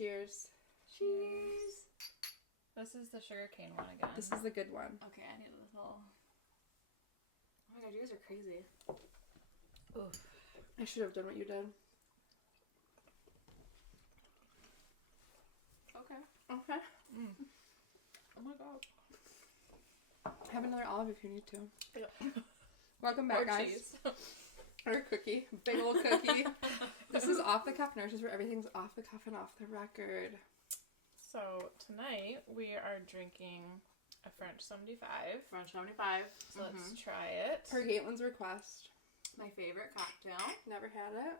Cheers. Cheers. This is the sugarcane one again. This is the good one. Okay, I need a little. Oh my god, you guys are crazy. Oof. I should have done what you did. Okay. Okay. Oh my god. Have another olive if you need to. Yeah. Welcome back, Or guys. cheese. Or cookie. Big old cookie. This is Off the Cuff Nurses, where everything's off the cuff and off the record. So tonight we are drinking a French 75. French 75. So let's try it. Per Kaitlyn's request. My favorite cocktail. Never had it.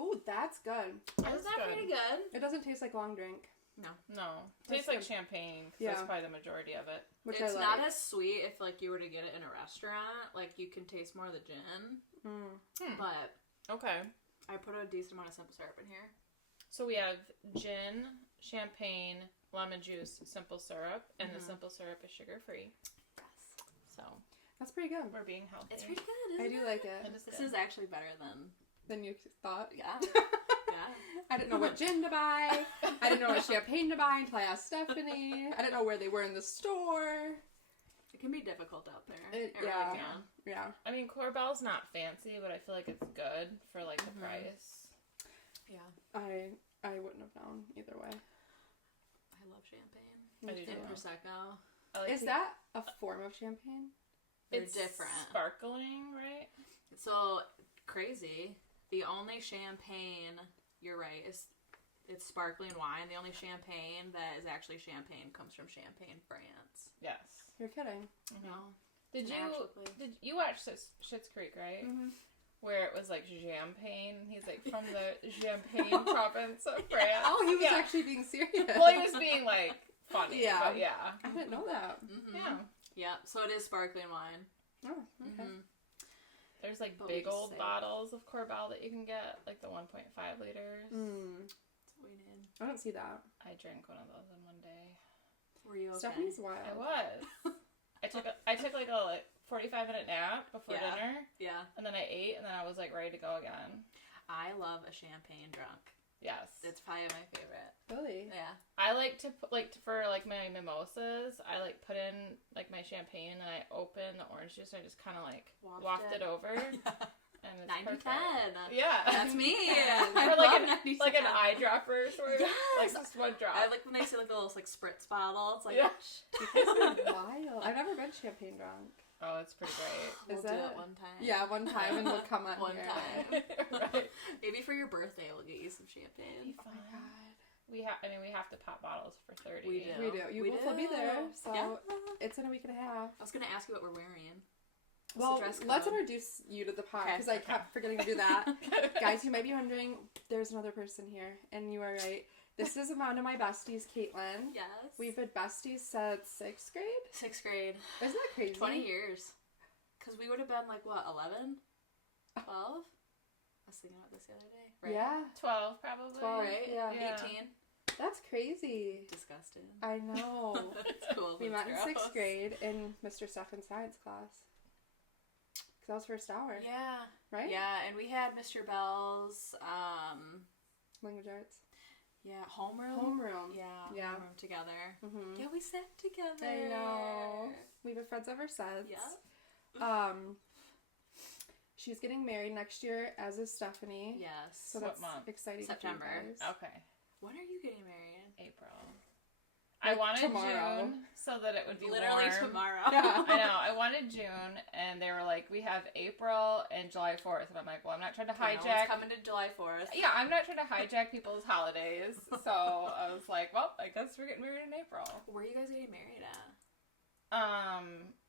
Ooh, that's good. Isn't that pretty good? It doesn't taste like long drink. No. That's Tastes like good. champagne. 'Cause Yeah. That's probably the majority of it. Which It's I not like. as sweet if like you were to get it in a restaurant. Like you can taste more of the gin. But Okay. I put a decent amount of simple syrup in here. So we have gin, champagne, lemon juice, simple syrup, and the simple syrup is sugar-free. Yes. So That's pretty good. we're being healthy. It's pretty good, I isn't do it? like it. It is This good. is actually better than You thought? yeah. Yeah. I didn't know what gin to buy. I didn't know what champagne to buy until I asked Stephanie. I didn't know where they were in the store. It can be difficult out there. It- really yeah. can. Yeah. I mean, Corbell's not fancy, but I feel like it's good for like the price. Yeah. I wouldn't have known either way. I love champagne. I do And too. Prosecco. I like Is that a form of champagne? They're it's different. sparkling, right? So crazy. The only champagne, you're right, it's sparkling wine. The only champagne that is actually champagne comes from Champagne, France. Yes. You're kidding. No. Did It's an actual place. you watch Schitt's Creek, right? Mm-hmm. Where it was like champagne. He's like from the Champagne province of France. Oh, he was Yeah. actually being serious. Well, he was being like funny. Yeah. But yeah. I didn't know that. Mm-hmm. Yeah. Yeah. So it is sparkling wine. Oh, okay. Mm-hmm. There's like But we big just old say- bottles of Corbel that you can get, like the 1.5 liters. That's what we need. I don't see that. I drank one of those in one day. Were you okay? Stephanie's wild. I was. I took like a 45-minute nap before Yeah. dinner, Yeah. and then I ate, and then I was like ready to go again. I love a champagne drunk. Yes. It's probably my favorite. Really? Yeah. I like to put for like my mimosas. I like put in like my champagne and I open the orange juice and I just kind of like waft it over. And it's 90-10. perfect. Yeah, That's me. or like an eyedropper sort of. Yes. Like just one drop. I like when they say like the little like spritz bottle. It's like Yeah. You guys are wild. I've never been champagne drunk. Oh, it's pretty great. we'll Is do it? it one time. Yeah, one time and we'll come on One here. time. Right. Maybe for your birthday we'll get you some champagne. Oh my god. We have to pop bottles for 30. We do. We do. You We both will be there, do. so Yeah. it's in a week and a half. I was gonna ask you what we're wearing. Well, the dress let's code? introduce you to the pod Okay, because I okay. kept forgetting to do that. Guys, you might be wondering, there's another person here, and you are right. This is one of my besties, Kaitlyn. Yes. We've been besties since 6th grade. 6th grade. Isn't that crazy? 20 years. Because we would have been like, what, 11? 12? I was thinking about this the other day. Right? Yeah, 12 probably. 12, Right? Yeah. 18. that's crazy. Disgusting. I know. That's cool. We That's met in 6th gross. grade in Mr. Stephen's science class. Because that was first hour, Yeah. right? Yeah, and we had Mr. Bell's, Language arts. yeah, homeroom. Homeroom. Yeah, Yeah. homeroom together. Mm-hmm. Yeah, we sat together. I know. We've been friends ever since. Yeah. She's getting married next year, as is Stephanie. Yes. So What that's month? exciting. for you September. guys. Okay. When are you getting married? April. I Like wanted tomorrow. June so that it would be Literally warm. tomorrow. Yeah. I know. I wanted June, and they were like, "We have April and July 4th," and I'm like, "Well, I'm not trying to No one's hijack." coming to July 4th. Yeah, I'm not trying to hijack people's holidays. So I was like, "Well, I guess we're getting married in April." Where are you guys getting married at?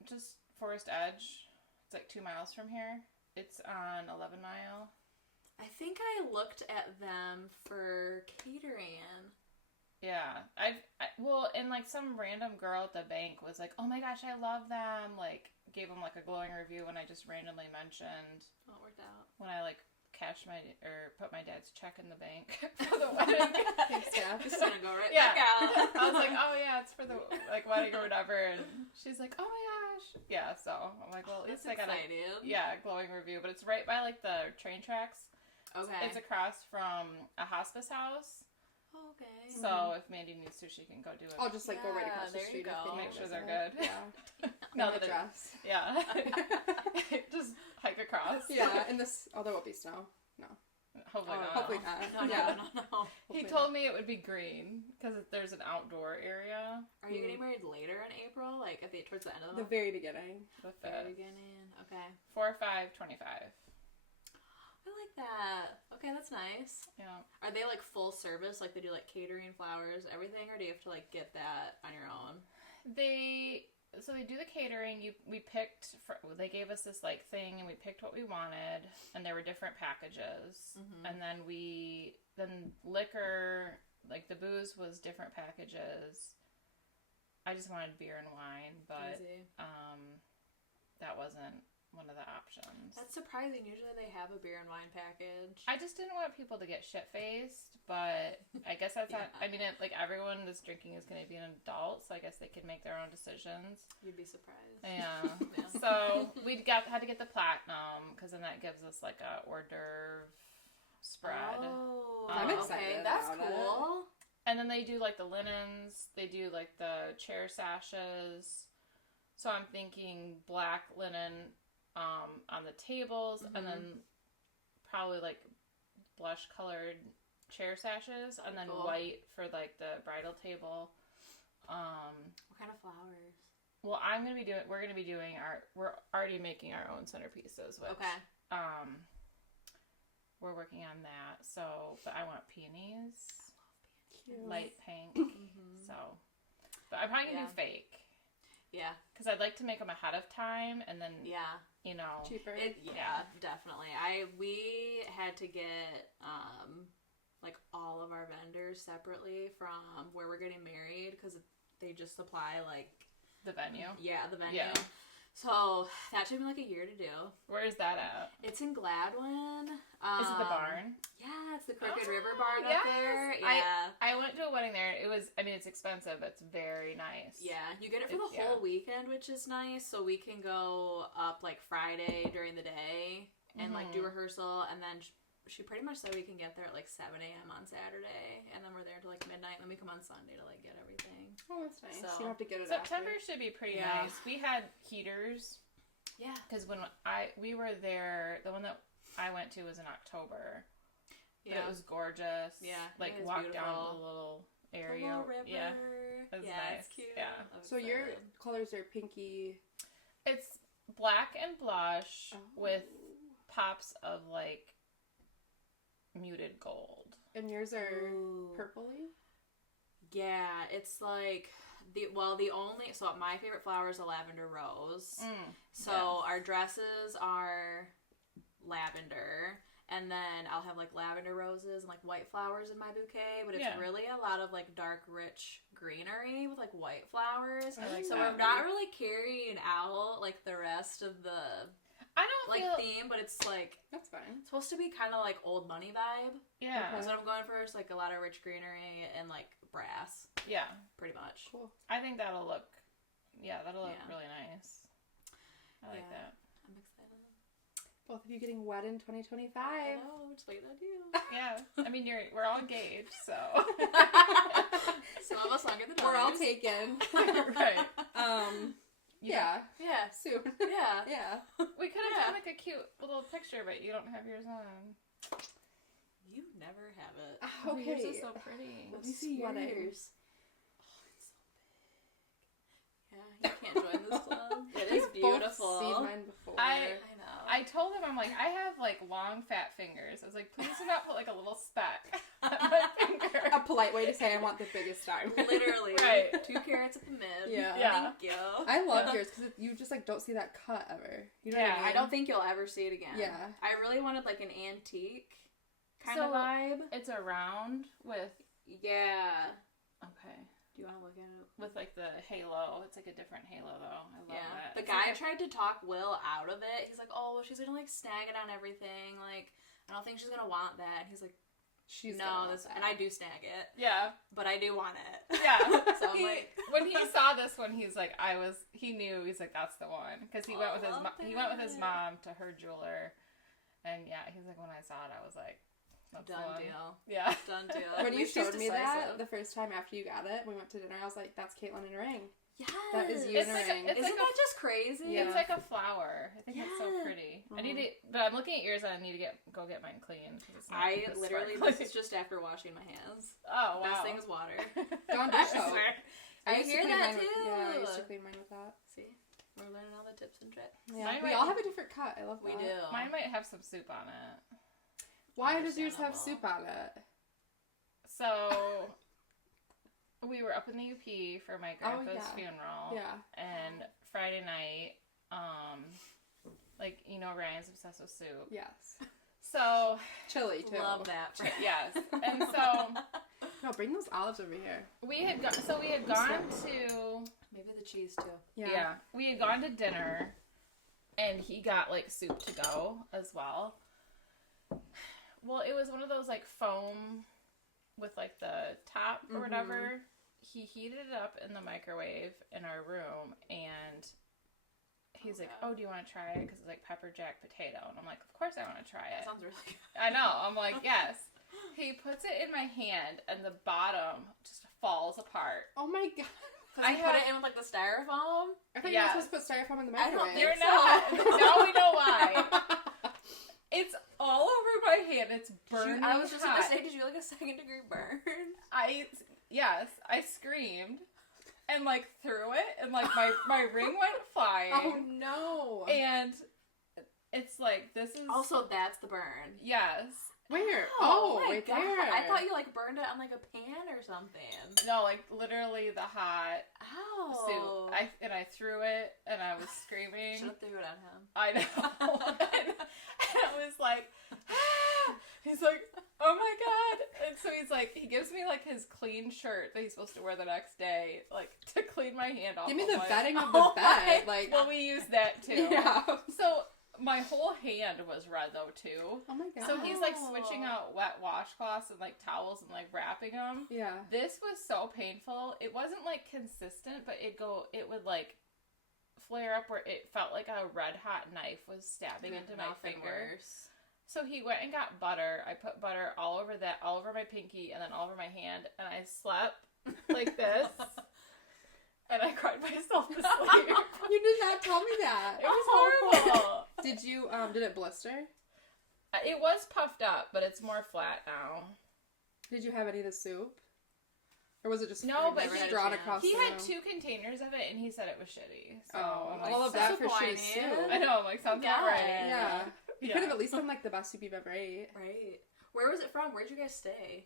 Just Forest Edge. It's like 2 miles from here. It's on 11 Mile. I think I looked at them for catering. Yeah, and like some random girl at the bank was like, "Oh my gosh, I love them!" Like, gave them like a glowing review when I just randomly mentioned Oh, it worked out. when I like put my dad's check in the bank for the wedding. Thanks, Steph. Just gonna go right Yeah. back out. I was like, "Oh yeah, it's for the like wedding or whatever," and she's like, "Oh my gosh, yeah." So I'm like, "Well, at least That's I got exciting. glowing review," but it's right by like the train tracks. Okay. It's across from a hospice house. Oh, okay. So if Mandy needs to, she can go do it. I'll just like go right across the there you street. go. If Make sure they're visit. good. Yeah. No, In a that it- dress. Yeah. Just hike across. Yeah, and this, there won't be snow. No. Hopefully not. Hopefully not. No, Yeah. no. He told me it would be green because there's an outdoor area. Are you getting married later in April? Like towards the end of the The month? very beginning. The Very 5th. beginning. Okay. 4/5/25. I like that. Okay, that's nice. Yeah. Are they like full service? Like they do like catering, flowers, everything, or do you have to like get that on your own? They do the catering. They gave us this like thing, and we picked what we wanted, and there were different packages, and then liquor, like the booze was different packages. I just wanted beer and wine, but Easy. that wasn't one of the options. That's surprising. Usually they have a beer and wine package. I just didn't want people to get shit-faced, but I guess that's not... I mean, everyone that's drinking is going to be an adult, so I guess they can make their own decisions. You'd be surprised. Yeah. So we had to get the platinum, because then that gips us like a hors d'oeuvre spread. Oh, I'm Okay, excited that's about cool. And then they do like the linens, they do like the chair sashes. So I'm thinking black linen on the tables, and then probably like blush colored chair sashes, and then white for like the bridal table. What kind of flowers? Well, we're already making our own centerpieces, which we're working on that. So, but I want peonies, Cute. light pink. So, but I'm probably gonna do fake. Yeah. Because I'd like to make them ahead of time, and then Cheaper. Yeah, definitely. We had to get like all of our vendors separately from where we're getting married, because they just supply like the venue. Yeah, the venue. Yeah. So that took me like a year to do. Where is that at? It's in Gladwin. Is it the barn? Yeah, it's the Crooked River Barn up there. Yeah. I went to a wedding there. It's expensive. It's very nice. Yeah, you get it for the whole weekend, which is nice. So we can go up like Friday during the day and like do rehearsal, and then she pretty much said we can get there at like 7 a.m. on Saturday, and then we're there until like midnight, and then we come on Sunday to like get everything. Oh, that's nice. So you don't have to get it September after. should be pretty nice. We had heaters. Yeah. Because when we were there, the one that I went to was in October. Yeah. But it was gorgeous. Yeah. Like walk down the little area. The little river. Yeah. It was nice. It's cute. Yeah. So your colors are pinky. It's black and blush with pops of like muted gold. And yours are purpley? Yeah, it's like so my favorite flower is a lavender rose. So our dresses are lavender, and then I'll have like lavender roses and like white flowers in my bouquet, but it's really a lot of like dark rich greenery with like white flowers. So we're not really carrying out like the rest of the theme, but it's like that's fine. It's supposed to be kind of like old money vibe. Yeah, that's what I'm going for. It's like a lot of rich greenery and like brass. Yeah, pretty much. Cool. I think that'll look really nice. I like that. I'm excited. Both of you getting wed in 2025. I know, we're just waiting on you. Yeah, I mean we're all engaged, so some of us don't get the doors. We're all taken. Right. Yeah. Soon. Yeah. Yeah. We could have done like a cute little picture, but you don't have yours on. You never have it. Okay. Yours is so pretty. Let me see yours. Oh, it's so big. Yeah, you can't join this club. It is beautiful. Both seen mine before. I know. I told him, I'm like, I have like long fat fingers. I was like, please do not put like a little speck on my finger. A polite way to say I want the biggest diamond. Literally. Right. 2 carats at the mid. Yeah. Thank you. I love yours because you just like don't see that cut ever. You know what I mean? I don't think you'll ever see it again. Yeah. I really wanted like an antique kind of vibe. It's a round with... Yeah. Okay. Do you want to look at it? With like the halo. It's like a different halo though. I love that. The guy tried to talk Will out of it. He's like, oh, well, she's gonna like snag it on everything. Like, I don't think she's gonna want that. And he's like, and I do snag it. Yeah. But I do want it. Yeah. So I'm like, when he saw this one, he's like, he knew, he's like, that's the one. Because he went with his mom to her jeweler. And yeah, he's like, when I saw it, I was like, That's Done the one. deal. Yeah. Done deal. When you She's showed me that decisive. the first time after you got it, we went to dinner. I was like, "That's Kaitlyn in a ring. Yes. That is you in a like ring." it's Isn't like that just crazy? Yeah. It's like a flower. I think it's so Yeah. pretty. I Mhm. need to, but I'm looking at yours and I need to go get mine clean. 'Cause it's not I as literally, sparkly. this is just after washing my hands. Oh, wow. Best thing is water. Dawn I dish soap. swear. I used to hear clean that mine with- too. yeah, I used to clean mine with that. See, we're learning all the tips and tricks. Yeah, Mine we might- all have a different cut. I love that. We do. Mine might have some soup on it. Why does yours have Understandable. soup on it? So, we were up in the UP for my grandpa's yeah. funeral. Yeah. And Friday night, like, you know, Ryan's obsessed with soup. Yes. So, Chili too. Love that. yes. And so, No, bring those olives over here. we had gone to, Maybe the cheese too. yeah, we had gone to dinner, and he got, like, soup to go as well. Well, it was one of those, like, foam with, like, the top or whatever. He heated it up in the microwave in our room, and he's like, "Oh, do you want to try it?" Because it's like pepper jack potato, and I'm like, "Of course I want to try That it." sounds really good. I know. I'm like, "Yes." He puts it in my hand, and the bottom just falls apart. Oh my god. Because I put it in with like the styrofoam. I thought Yes. you were supposed to put styrofoam in the I don't microwave. think You're so. not. Now we know why. It's all over my hand. It's burning I was just hot. gonna say, did you like a 2nd-degree burn? I screamed and like threw it, and like my ring went flying. Oh no. And it's like, this is Also, that's the burn. yes. Where? my Right God. there. I thought you like burned it on like a pan or something. No, like literally the hot Ow. soup. I threw it and I was screaming. Should have threw it on him. I know. and I was like, ah! He's like, "Oh my god!" And so he's like, he gives me like his clean shirt that he's supposed to wear the next day, like to clean my hand off. Give me I'm the like, bedding of the Oh bed. my Like, Well, we use that too. yeah. So my whole hand was red though too. Oh my god. So he's like Oh. switching out wet washcloths and like towels and like wrapping them. Yeah. This was so painful. It wasn't like consistent, but it would like flare up where it felt like a red hot knife was stabbing into my Nothing finger. worse. So he went and got butter. I put butter all over my pinky and then all over my hand, and I slept like this. And I cried myself to sleep. You did not tell me that. It was horrible. Did you did it blister? It was puffed up, but it's more flat now. Did you have any of the soup? Or was it just No, but never he, had a drawn chance. across he the had room? 2 containers of it, and he said it was shitty. So Oh, I'm like, all of that for shitty disappointed. soup. I know, I'm like, sounds about God. right. Yeah. You Yeah. could have at least done like the best soup you've ever ate. Right. Where was it from? Where'd you guys stay?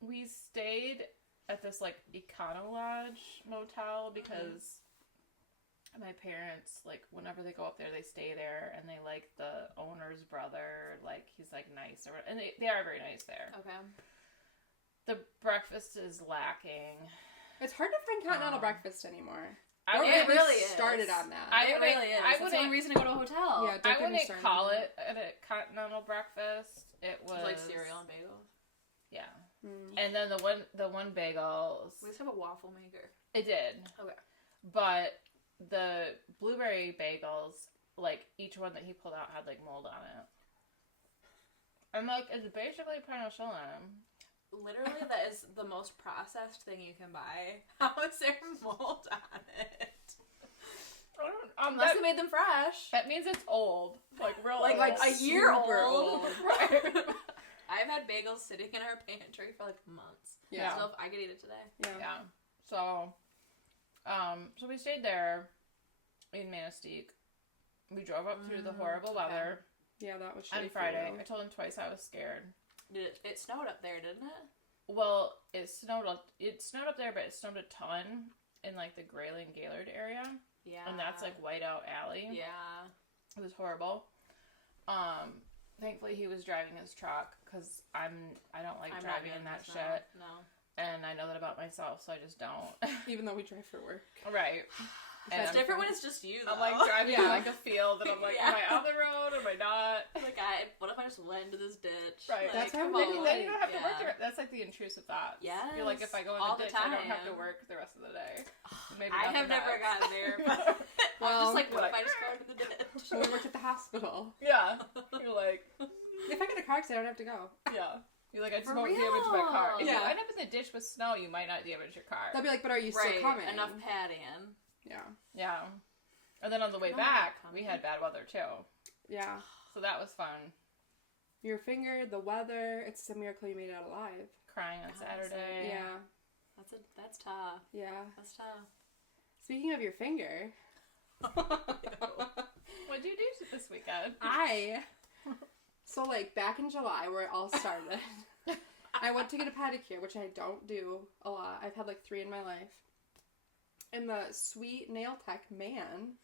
We stayed at this like Econo Lodge motel because my parents, like, whenever they go up there, they stay there, and they like the owner's brother, like he's like nice, and they are very nice there. Okay. The breakfast is lacking. It's hard to find continental breakfast anymore. I Don't would- get me really is. started on that. I It wouldn't- really is. I That's the only wouldn't- reason to go to a hotel. Yeah, don't I get me wouldn't started call on it a continental breakfast. It was Like cereal and bagels. Yeah, Mm. and then the one bagel. We just have a waffle maker. It did. Okay. But the blueberry bagels, like, each one that he pulled out had, like, mold on it. I'm like, it's basically penicillin. Literally, that is the most processed thing you can buy. How is there mold on it? Unless they made them fresh. That means it's old. Like, real Like old. a year Super old. old. Right. I've had bagels sitting in our pantry for like months. Yeah. So if I could eat it today. Yeah. Yeah. So, so we stayed there in Manistee. We drove up through the horrible weather Yeah, that was on shitty for Friday. you. I told him twice I was scared. It snowed up there, didn't it? Well, it snowed up there, but it snowed a ton in, like, the Grayling-Gaylord area. Yeah. And that's, like, Whiteout Alley. Yeah. It was horrible. Thankfully he was driving his truck, because I don't like I'm not driving in doing that this shit. now. No. And I know that about myself, so I just don't. Even though we drive for work. Right. And It's different when it's just you, though. I'm like driving in like a field, and I'm like, Yeah. am I on the road? Am I not? Like, what if I just went into this ditch? Right. That's Like, how come I'm Then, on. thinking, then you don't have to work. Yeah. That's like the intrusive thoughts. Yes. You're like, if I go in All the the ditch, I don't have to time. work the rest of the day. Maybe I not have the never best. gotten there, but I'm Well, just like, what you're if I like, just go into the ditch? When we worked at the hospital. Yeah. You're like, If I get a car accident, I don't have to go. Yeah. You're like, I just For won't real? damage my car. If you Yeah. end up in the ditch with snow, you might not damage your car. They'll be like, but are you Right, still coming? enough padding. Yeah. Yeah. And then on the way No, back, not we coming. had bad weather too. Yeah. So that was fun. Your finger, the weather, it's a miracle you made it out alive. Crying on Saturday. Yeah. That's tough. Yeah. That's tough. Speaking of your finger, What'd you do this weekend? So like back in July where it all started, I went to get a pedicure, which I don't do a lot. I've had like 3 in my life. And the sweet nail tech man.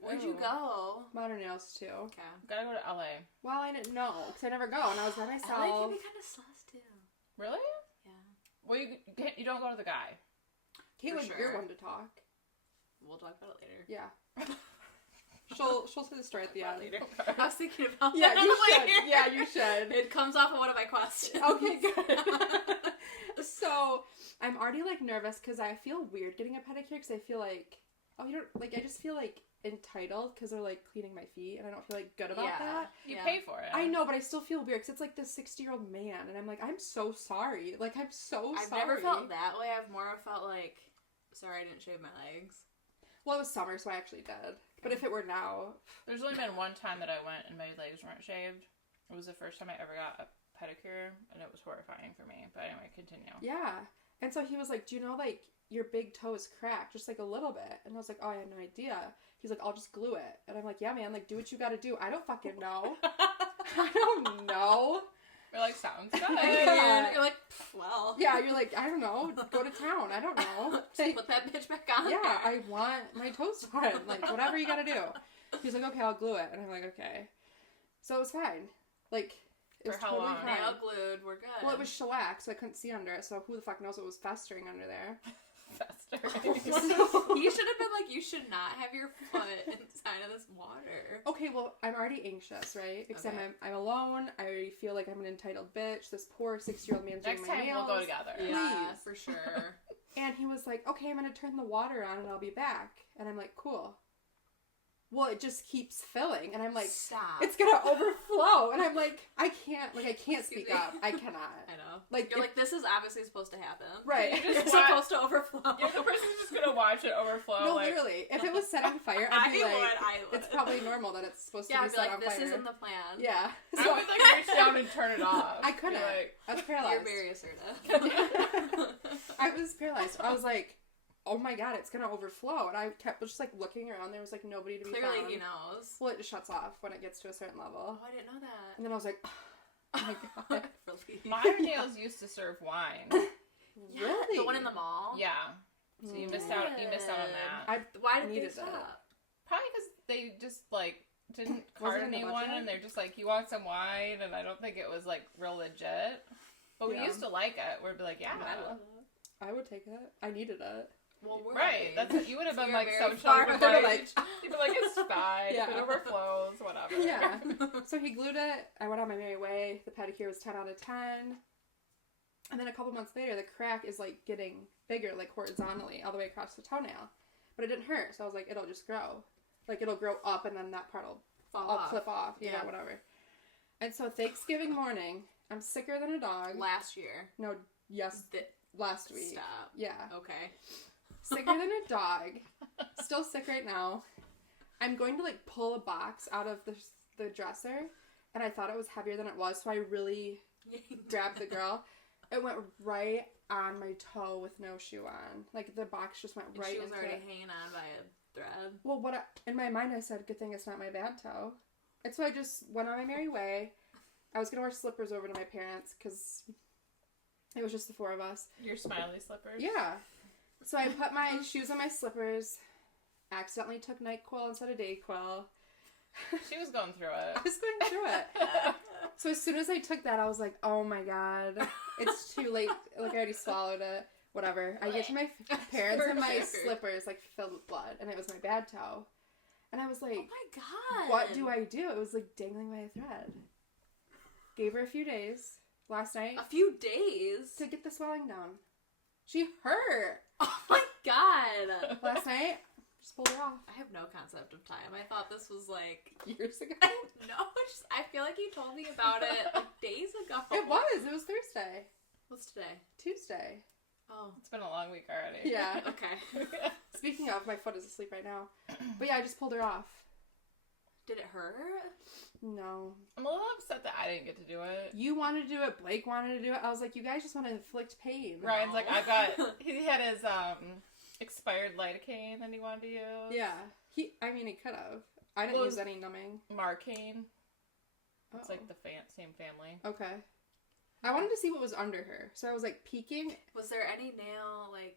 Where'd you go? Modern Nails too. Okay. Gotta go to LA. Well, I didn't know because I never go, and I was by myself. LA can be kind of sus too. Really? Yeah. Well, you don't go to the guy. Caitlyn, sure. you're one to talk. We'll talk about it later. Yeah. She'll say the story at the end. Later. I was thinking about Yeah, that you should. later. Yeah, you should. It comes off of one of my questions. Okay, good. So I'm already like nervous because I feel weird getting a pedicure because I feel like, oh, you don't like. I just feel like entitled because they're like cleaning my feet and I don't feel like good about that. You Yeah. pay for it. I know, but I still feel weird because it's like this 60-year-old man and I'm like, I'm so sorry. Like, I'm so I've sorry. never felt that way. I've more felt like, sorry, I didn't shave my legs. Well, it was summer, so I actually did. But if it were now, There's only been one time that I went and my legs weren't shaved. It was the first time I ever got a pedicure, and it was horrifying for me. But anyway, continue. yeah. And so he was like, do you know, like, your big toe is cracked, just like a little bit? And I was like, oh, I had no idea. He's like, I'll just glue it. And I'm like, yeah, man, like, do what you gotta do. I don't fucking know. I don't know. You're like, sounds good. Yeah. You're like, well. Yeah, you're like, I don't know. Go to town. I don't know. Just put that bitch back on Yeah, there. I want my toes done. Like, whatever you gotta do. He's like, okay, I'll glue it. And I'm like, okay. So it was fine. Like, it was For how totally long? fine. Nail glued, we're good. Well, it was shellac, so I couldn't see under it, so who the fuck knows what was festering under there. Fester. He should have been like, you should not have your foot inside of this water. Okay, well, I'm already anxious, right? Because Okay. I'm alone. I already feel like I'm an entitled bitch. This poor 60-year-old man's doing Next my time nails. we'll go together. Yeah, Please. for sure. And he was like, okay, I'm going to turn the water on and I'll be back. And I'm like, cool. Well, it just keeps filling. And I'm like, Stop. it's going to overflow. And I'm like, I can't Excuse speak me. up. I cannot. I know. Like, You're if- like, this is obviously supposed to happen. Right. You It's just wa- supposed to overflow. You're the person who's just gonna watch it overflow. No, like, literally. If it was set on fire, I'd be I would. it's probably normal that it's supposed Yeah, to I'd be be set like, on this fire. isn't the plan. Yeah. I So would like reach down and turn it off. I couldn't. Be like, I was paralyzed. You're very assertive. I was paralyzed. I was like, oh my god, it's gonna overflow. And I kept just like looking around. There was like nobody to be Clearly found. he knows. Well, it just shuts off when it gets to a certain level. Oh, I didn't know that. And then I was like, oh my god. Relief. Modern Nails used to serve wine. Yeah, Really? the one in the mall? Yeah. So you missed out. You missed out on that. Why did they needed stop? that. Probably because they just like didn't Was it card in the anyone, budget? and they're just like, "You want some wine?" And I don't think it was like real legit. But we Yeah. used to like it. We'd be like, "Yeah, I love it. I would take it. I needed it. Well, we're right." age. That's what you would have So been you're like very socially far with They were like, like, you'd be like, "It's fine. Yeah. If it overflows, whatever." yeah. So he glued it. I went on my merry way. The pedicure was 10 out of 10. And then a couple months later, the crack is like getting bigger, like horizontally, all the way across the toenail. But it didn't hurt, so I was like, it'll just grow. Like, it'll grow up, and then that part will Fall I'll off. clip off, you Yeah. know, whatever. And so Thanksgiving morning, I'm sicker than a dog. Last year. No, yes, last week. Stop. Yeah. Okay. Sicker than a dog. Still sick right now. I'm going to, like, pull a box out of the dresser, and I thought it was heavier than it was, so I really grabbed the girl. It went right on my toe with no shoe on. Like, the box just went And right she was into already it. hanging on by a thread. Well, in my mind, I said, good thing it's not my bad toe. And so I just went on my merry way. I was going to wear slippers over to my parents because it was just the 4 of us. Your smiley slippers. Yeah. So I put my shoes on my slippers, accidentally took NyQuil instead of DayQuil. She was going through it. I was going through it. So as soon as I took that, I was like, oh my god, it's too late. Like, I already swallowed it. Whatever. I get to my parents and my slippers, like, filled with blood, and it was my bad toe. And I was like, Oh my god. what do I do? It was, like, dangling by a thread. Gave her a few days last night A few days. to get the swelling down. She hurt. Oh my god. Last night, Just pulled her off. I have no concept of time. I thought this was like Years ago. I feel like you told me about it like days ago. It was Thursday. What's today? Tuesday. Oh, It's been a long week already. Yeah. okay. Speaking of, my foot is asleep right now. But yeah, I just pulled her off. Did it hurt? No. I'm a little upset that I didn't get to do it. You wanted to do it. Blake wanted to do it. I was like, you guys just want to inflict pain. Ryan's like, he had his expired lidocaine that he wanted to use. Yeah. He could have. I didn't use any numbing. Marcaine. It's Uh-oh. like the same family. Okay. I wanted to see what was under her. So I was like peeking. Was there any nail like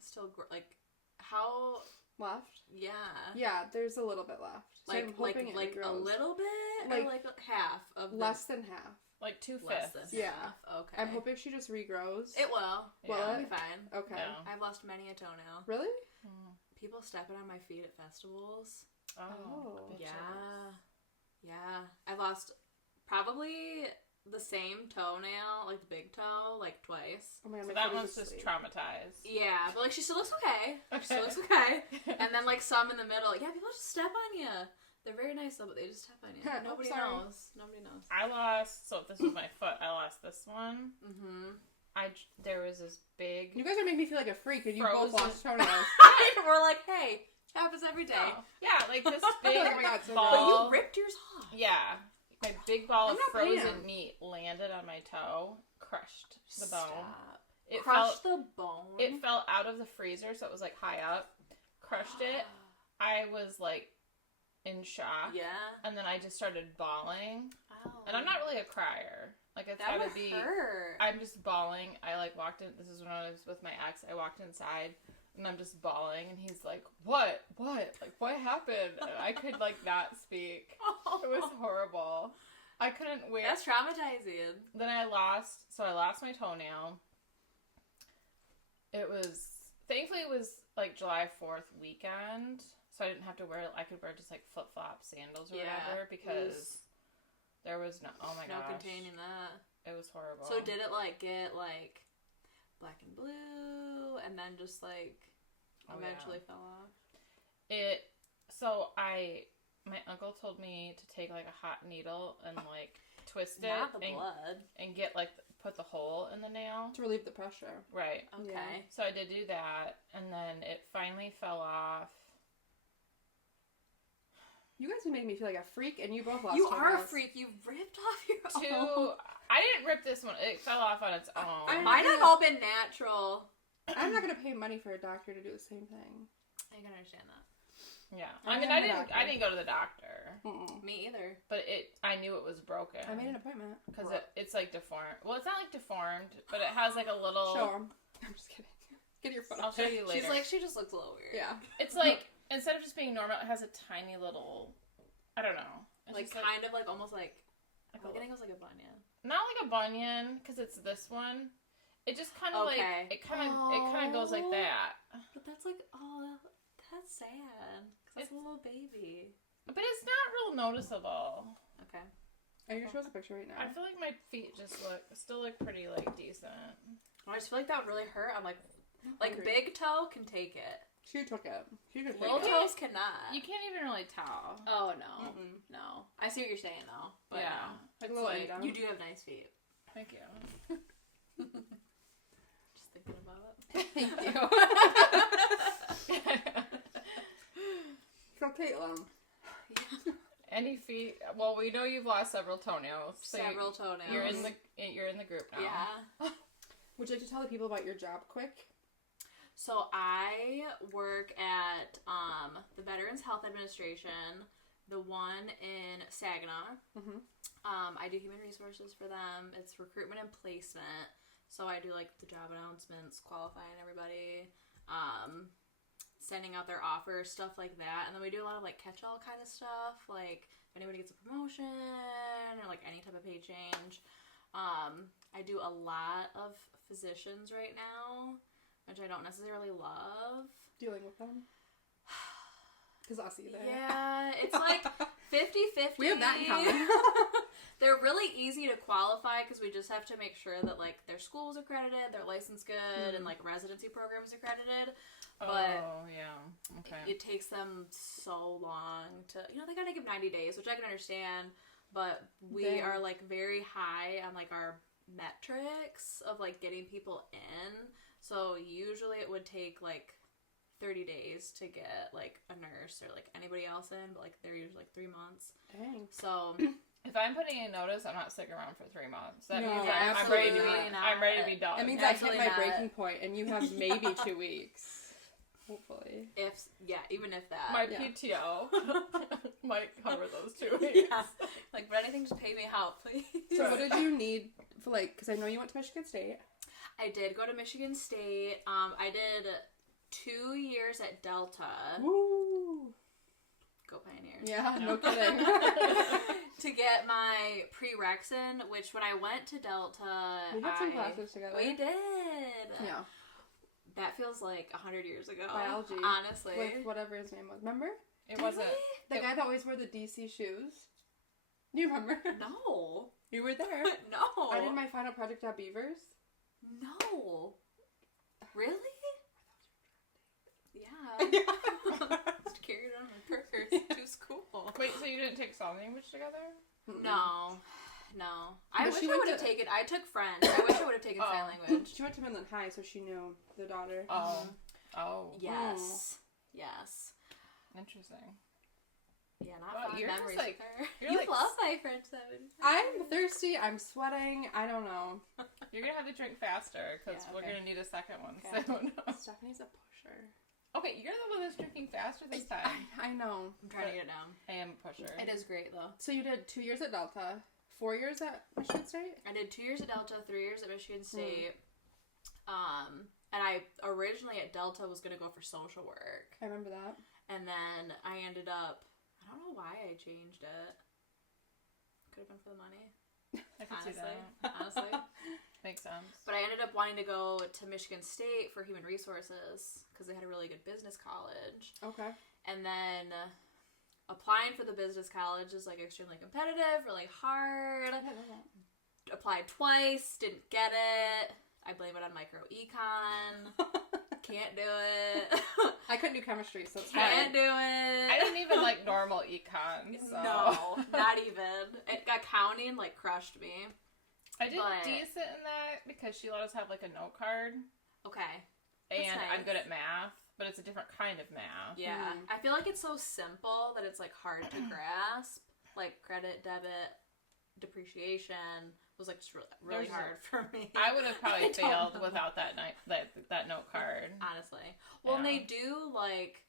still like how Left? Yeah. Yeah, there's a little bit left. So I'm hoping it like a regrows. little bit Like, or like half of Less than half. Like 2/5. less than Yeah. half. Okay. I'm hoping she just regrows. it will. Will It'll it? be fine. Okay. Yeah. I've lost many a toenail. Really? People stepping on my feet at festivals. Oh. bitches. Yeah. I've lost probably the same toenail, like the big toe, like twice. Oh my god, So my that foot is one's just asleep. traumatized. Yeah, but like she still looks okay. She still looks okay. And then like some in the middle, like, yeah, people just step on you. They're very nice though, but they just step on you. Oh, Nobody sorry. knows. Nobody knows. I lost, so if this was my foot, I lost this one. Mm-hmm. There was this big... You guys are making me feel like a freak and you both Frozen. lost toenails. We're like, hey, happens every day. Oh, yeah, like this big Oh my God, so ball. But you ripped yours off. Yeah. My big ball I'm of not frozen paying. meat landed on my toe, crushed the bone. Stop. It Crushed fell, the bone. it fell out of the freezer, so it was like high up. Crushed it. I was like in shock. Yeah. And then I just started bawling. Ow. And I'm not really a crier. Like, it's That gotta would be. hurt. I'm just bawling. I like walked in. This is when I was with my ex. I walked inside and I'm just bawling. And he's like, What? Like, what happened? And I could like not speak. It was horrible. I couldn't wait. That's traumatizing. Then I lost my toenail. Thankfully it was like July 4th weekend, so I didn't have to I could wear just like flip-flop sandals or whatever, because there was oh my gosh. No containing that. It was horrible. So did it like get like black and blue and then just like eventually fell off? My uncle told me to take like a hot needle and like twist it Not the blood. and get like put the hole in the nail. To relieve the pressure. Right. Okay. Yeah. So I did do that, and then it finally fell off. You guys are making me feel like a freak, and you both lost You are a toenails. freak. You ripped off your own. I didn't rip this one. It fell off on its own. Mine have all been natural. I'm not going to pay money for a doctor to do the same thing. I can understand that. Yeah. I I mean, am a doctor. I didn't go to the doctor, Me either. but I knew it was broken. I made an appointment. Because it's like deformed. Well, it's not like deformed, but it has like a little. Show them. I'm just kidding. Get your foot I'll up. show you later. She's like, she just looks a little weird. Yeah. It's like, instead of just being normal, it has a tiny little. I don't know. It's Like, just kind of like, almost like, like I a think it was like a bunion. not like a bunion, because it's this one. It just kind of Okay. like it kind of goes like that. But that's like, oh, that's sad. Because it's a little baby. But it's not real noticeable. Okay. Are you going to show us a picture right now? I feel like my feet still look pretty like decent. I just feel like that would really hurt. I'm like hungry. big toe can take it. She took it. She could take Little it. toes cannot. You can't even really tell. Oh no, no. I see what you're saying though. But Yeah. no. Like a It's little like- end down. You do have nice feet. Thank you. Just thinking about it. Thank you. So, Kaitlyn. Any feet? Well, we know you've lost several toenails. So Several toenails. You're in the group now. Yeah. Would you like to tell the people about your job quick? So I work at the Veterans Health Administration, the one in Saginaw. Mm-hmm. I do human resources for them. It's recruitment and placement. So I do like the job announcements, qualifying everybody, sending out their offers, stuff like that. And then we do a lot of like catch-all kind of stuff, like if anybody gets a promotion or like any type of pay change. I do a lot of physicians right now, which I don't necessarily love. Dealing with them? Because I'll see you there. Yeah, it's like 50-50. We have that in common. They're really easy to qualify because we just have to make sure that, like, their school's accredited, their license good, and, like, residency program's accredited. But it takes them so long to, they gotta give 90 days, which I can understand, but we are, like, very high on, like, our metrics of, like, getting people in. So usually it would take, like, 30 days to get, like, a nurse or, like, anybody else in, but, like, they're usually, like, 3 months. Dang. So... If I'm putting in notice, I'm not sticking around for 3 months. That means I'm ready to be done. It means absolutely I hit my breaking point, and you have maybe 2 weeks. Hopefully. Even if that. My PTO might cover those 2 weeks. Yeah. Like, but anything, just pay me out, please. So what did you need for, like, because I know you went to Michigan State. I did go to Michigan State. I did 2 years at Delta. Woo! Go Pioneers. Yeah, no kidding. To get my prereqs in, which when I went to Delta... We had some classes together. We did. Yeah. That feels like 100 years ago. Biology. Honestly. With whatever his name was. Remember? It wasn't... The guy that always wore the DC shoes. Do you remember? No. You were there. No. I did my final project at Beavers. No. Really? Yeah. Just carried it on my purse to school. Wait, so you didn't take sign language together? No. I But wish I would have taken... I took French. I wish I would have taken sign language. She went to Midland High, so she knew the daughter. Oh. Yes. Yes. Interesting. Yeah, not fond memories like, with her. You love my French 7. I'm thirsty. I'm sweating. I don't know. You're going to have to drink faster, because we're going to need a second one soon. Stephanie's a pusher. Okay, you're the one that's drinking faster this time. I know. I'm trying to get it down. I am a pusher. It is great, though. So you did 2 years at Delta, 4 years at Michigan State? I did 2 years at Delta, 3 years at Michigan State. And I originally at Delta was going to go for social work. I remember that. And then I ended up... I don't know why I changed it. Could have been for the money. I can see that. Honestly. Makes sense. But I ended up wanting to go to Michigan State for human resources because they had a really good business college. Okay. And then applying for the business college is, like, extremely competitive, really hard. Applied twice, didn't get it. I blame it on micro-econ. Can't do it. I couldn't do chemistry, so it's Can't fine. do it. I didn't even like normal econ, so. No, not even. Accounting, like, crushed me. I did decent in that because she let us have, like, a note card. Okay. And nice. I'm good at math, but it's a different kind of math. Yeah. I feel like it's so simple that it's, like, hard to grasp. Like, credit, debit, depreciation was, like, just really hard for me. I would have probably failed without that note card. Honestly. Well, and they do, like,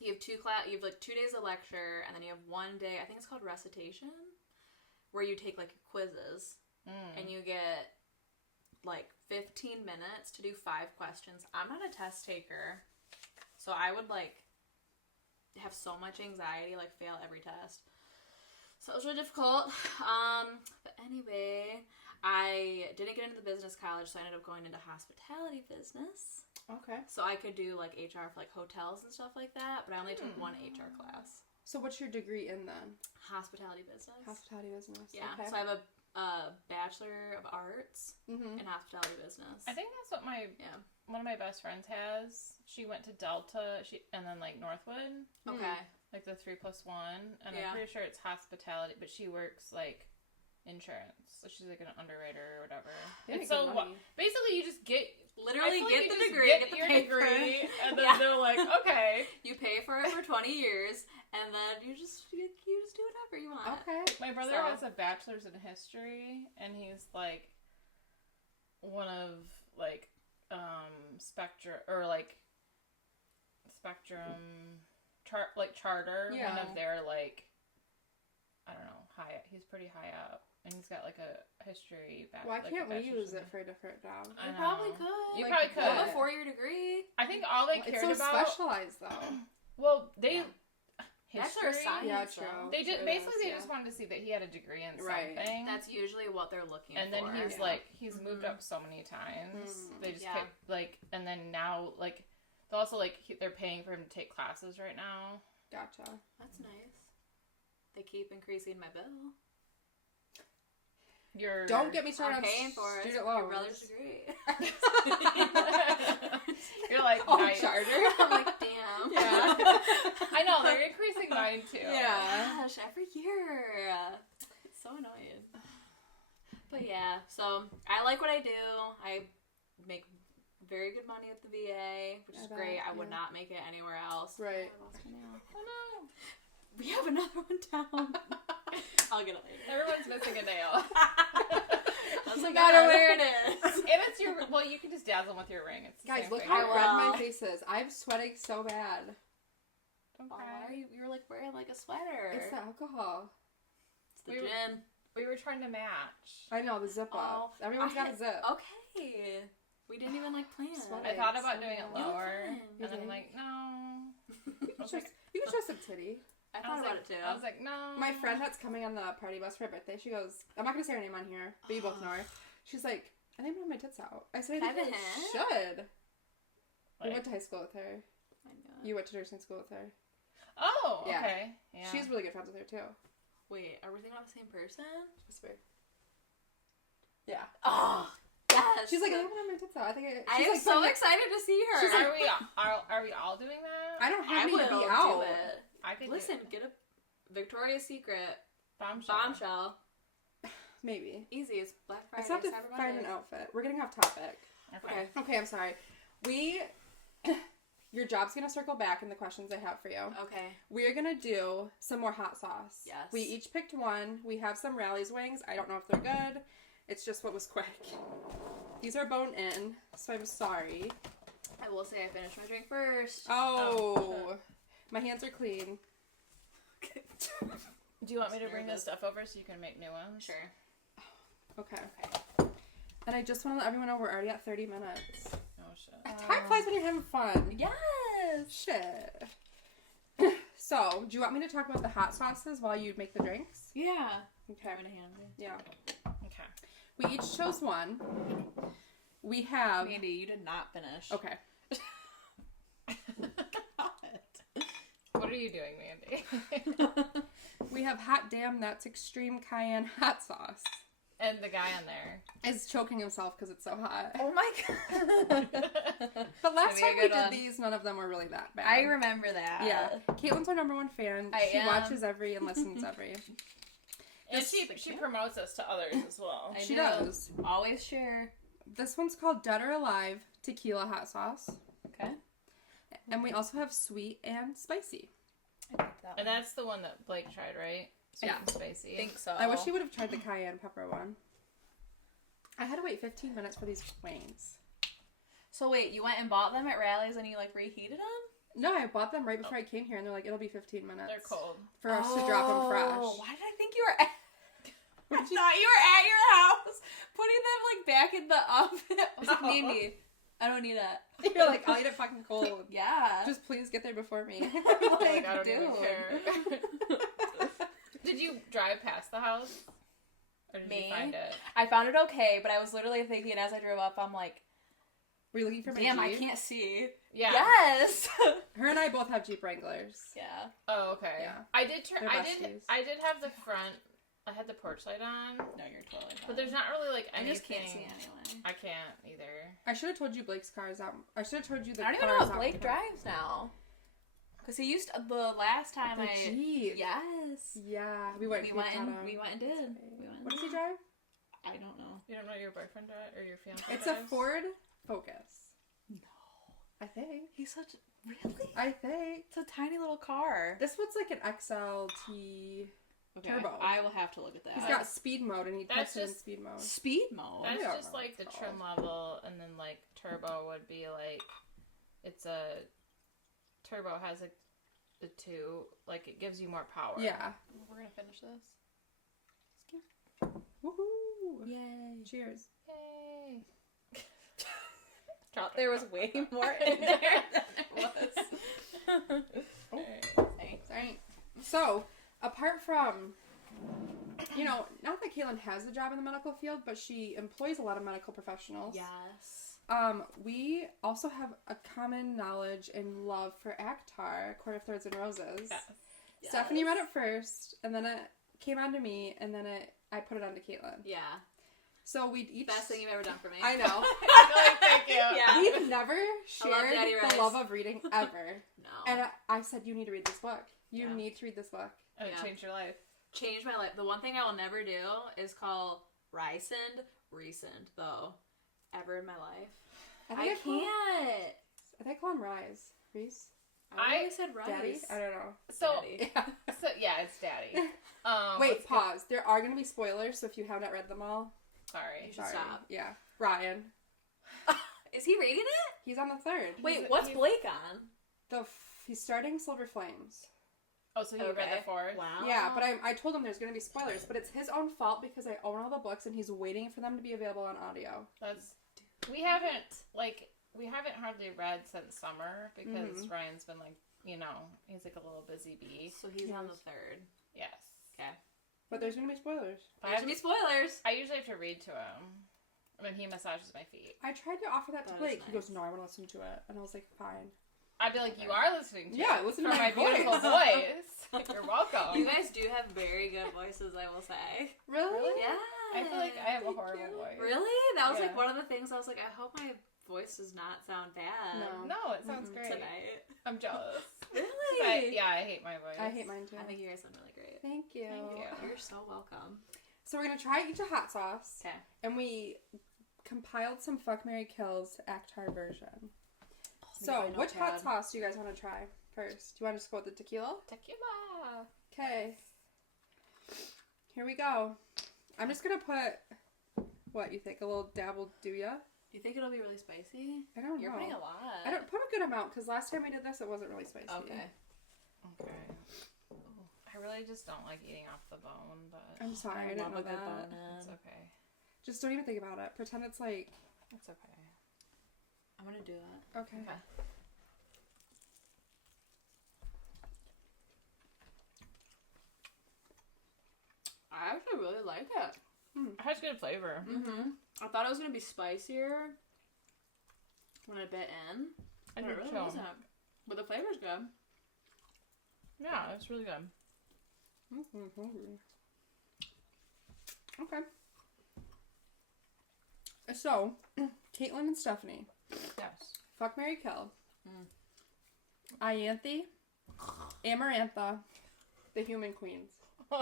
you have 2 days of lecture, and then you have 1 day, I think it's called recitation, where you take, like, quizzes, and you get, like, 15 minutes to do 5 questions. I'm not a test taker, so I would, like, have so much anxiety, like, fail every test. So it was really difficult. But anyway, I didn't get into the business college, so I ended up going into hospitality business. Okay. So I could do, like, HR for, like, hotels and stuff like that, but I only took 1 HR class. So what's your degree in then? Hospitality business. Hospitality business. Yeah. Okay. So I have a Bachelor of Arts in hospitality business. I think that's what one of my best friends has. She went to Delta, and then, like, Northwood. Okay. Like the 3+1, and Yeah. I'm pretty sure it's hospitality, but she works like insurance, so she's like an underwriter or whatever. It's so basically, you just get literally get the degree, get the your paper. degree, and then they're like, okay, you pay for it for 20 years, and then you just do whatever you want. Okay. My brother has a bachelor's in history, and he's like one of like Spectrum charter, one of their, like, I don't know, he's pretty high up, and he's got like a history back. Why can't we use it for a different job? You probably could. You probably could. You have a 4-year degree. I think all they cared it's so about. Specialized though. Well, they Bachelor of history. Science. Yeah, true. They did basically just wanted to see that he had a degree in something. That's usually what they're looking and for. then he's moved up so many times. They just kept, like, and then now, like, they also, like, they're paying for him to take classes right now. Gotcha. That's nice. They keep increasing my bill. Don't get me started I'm paying for it. student loans. Your brother's degree. You're like, Oh, nice. charter. I'm like, damn. Yeah. I know, they're increasing mine too. Yeah. Gosh, every year. It's so annoying. But yeah, so I like what I do. I make very good money at the VA, which is great. I would not make it anywhere else. Right. I lost my nail. Oh no. We have another one down. I'll get it later. Everyone's missing a nail. Doesn't matter where it is. If it's your, well, you can just dazzle them with your ring. It's the Guys, same look thing. how red my face is. I'm sweating so bad. Don't Why cry. are you were like wearing like a sweater? It's the alcohol. It's the gin. We were trying to match. I know, the zip up. Everyone's got a zip. Okay. We didn't even like plan. Sweating. I thought about doing it You look lower, fine. and then I'm like, no. You can show some titty. I thought about it too. I was like, no. My friend that's coming on the party bus for her birthday, she goes, I'm not going to say her name on here, but you both know her. She's like, I think I'm going to have my tits out. I said, I think you should. We went to high school with her. You went to nursing school with her. Oh, Yeah. okay. Yeah. She's really good friends with her, too. Wait, are we thinking about the same person? Whisper. Yeah. Oh, yes. She's like, I think I'm going to have my tits out. I think I am like, so excited to see her. She's like, Are we all doing that? I don't have any to will be do out. it. I could Listen, get a Victoria's Secret bombshell. Maybe. Easy. It's Black I Friday. still have to Cyber find Monday. an outfit. We're getting off topic. Okay, I'm sorry. Your job's going to circle back in the questions I have for you. Okay. We're going to do some more hot sauce. Yes. We each picked one. We have some Rally's wings. I don't know if they're good. It's just what was quick. These are bone in, so I'm sorry. I will say I finished my drink first. Oh. My hands are clean. Do you want me to bring this stuff over so you can make new ones? Sure. Okay. And I just want to let everyone know we're already at 30 minutes. Oh, shit. Time flies when you're having fun. Yes. Shit. So, do you want me to talk about the hot sauces while you make the drinks? Yeah. Okay. I'm gonna hand it. Yeah. Okay. We each chose one. We have... Mandy, you did not finish. Okay. What are you doing, Mandy? We have Hot Damn, That's Extreme Cayenne Hot Sauce. And the guy on there is choking himself because it's so hot. Oh my god. But last time we did one. these, none of them were really that bad. I remember that. Yeah. Kaitlyn's our #1 fan. She watches every and listens every. And she promotes us to others as well. She does. Always share. This one's called Dead or Alive Tequila Hot Sauce. Okay. And we also have sweet and spicy. I like that And that's the one that Blake tried, right? Sweet and spicy. I think so. I wish he would have tried the cayenne pepper one. I had to wait 15 minutes for these wings. So wait, you went and bought them at Rally's and you like reheated them? No, I bought them right before I came here, and they're like, it'll be 15 minutes. They're cold. For us to drop them fresh. Why did I think you were at... I thought you were at your house putting them like back in the oven. I was like, Mandy, I don't need it. You're like, I'll eat it fucking cold. Yeah. Just please get there before me. I'm Like, I don't dude. even care. Did you drive past the house? Or did you find it? I found it okay, but I was literally thinking as I drove up, I'm like, Were you looking for my damn, I Jeep? can't see. Yeah. Yes. Her and I both have Jeep Wranglers. Yeah. Oh, okay. Yeah. I did They're I besties. did have the front. I had the porch light on. No, you're totally fine. But there's not really like I anything. just can't see anyway. I can't either. I should have told you Blake's car is out. I should have told you the I don't even car know is what out Blake front. drives now. Because he used to, the last time The Jeep. Yes. Yeah, we went. We went and did. What does he drive? I don't know. You don't know your boyfriend drives or your fiance It's a drives? Ford Focus. No. I think. He's such... Really? I think. It's a tiny little car. This one's like an XLT turbo. I will have to look at that. He's got speed mode, and he That's puts it in just- speed mode. speed mode. That's I don't just know like what the it's trim level, and then like turbo would be like, it's a turbo has a 2, like it gives you more power. Yeah. We're gonna finish this. Woohoo! Yay! Cheers. Yay! Thought there was way more in there than it was. Oh, sorry. So, apart from, not that Kaitlyn has a job in the medical field, but she employs a lot of medical professionals. Yes. We also have a common knowledge and love for ACOTAR, Court of Thorns and Roses. Yes. Stephanie read it first, and then it came on to me, and then it I put it onto Kaitlyn. Yeah. So we'd each... Best thing you've ever done for me. I know. Thank you. Yeah. We've never shared Daddy the Rice. love of reading ever. No. And I said, you need to read this book. You need to read this book. And it changed your life. Changed my life. The one thing I will never do is call recent, though, ever in my life. I can't. I think I call him Rise. Reese? I always said Rice. Daddy? I don't know. So, Daddy. yeah, it's Daddy. Wait, pause. There are going to be spoilers, so if you have not read them all... Sorry. You should stop. Yeah. Ryan. Is he reading it? He's on the 3rd. Wait, what's Blake on? He's starting Silver Flames. Oh, so he read the 4th? Wow. Yeah, but I told him there's going to be spoilers, but it's his own fault because I own all the books and he's waiting for them to be available on audio. We haven't hardly read since summer because Ryan's been like, you know, he's like a little busy bee. So he's on the 3rd. Yes. Okay. But there's going to be spoilers. There's going to be spoilers. I usually have to read to him when he massages my feet. I tried to offer that to That Blake. is He goes, nice. no, I want to listen to it. And I was like, fine. I'd be like, you are listening to Yeah, it listen for to my beautiful voice. You're welcome. You guys do have very good voices, I will say. Really? Yeah. I feel like I have a Thank horrible you. voice. Really? That was like Yeah. one of the things I was like, I hope my voice does not sound bad. No, it sounds great. Tonight. I'm jealous. Really? I hate my voice. I hate mine too. I think you guys sound really great. Thank you. Thank you. You're so welcome. So we're going to try each a hot sauce. Okay. And we compiled some Fuck, Marry, Kills ACOTAR version. So, which hot sauce do you guys want to try first? Do you want to just go with the tequila? Tequila. Okay. Here we go. I'm just going to put, what, you think? A little dabble, do ya? Do you think it'll be really spicy? I don't You're know. putting a lot. I don't put a good amount, because last time I did this, it wasn't really spicy. Okay. I really just don't like eating off the bone, but I'm sorry, I didn't know that. it's okay. Just don't even think about it. Pretend it's like... It's okay. I'm gonna do it. Okay. I actually really like it. It has good flavor. Mm-hmm. I thought it was gonna be spicier when I bit in. I But did it really too. wasn't. But the flavor's good. Yeah, it's really good. Okay. So, Kaitlyn and Stephanie. Yes. Fuck, marry, kill. Ianthe, Amarantha, the Human Queens. Wait,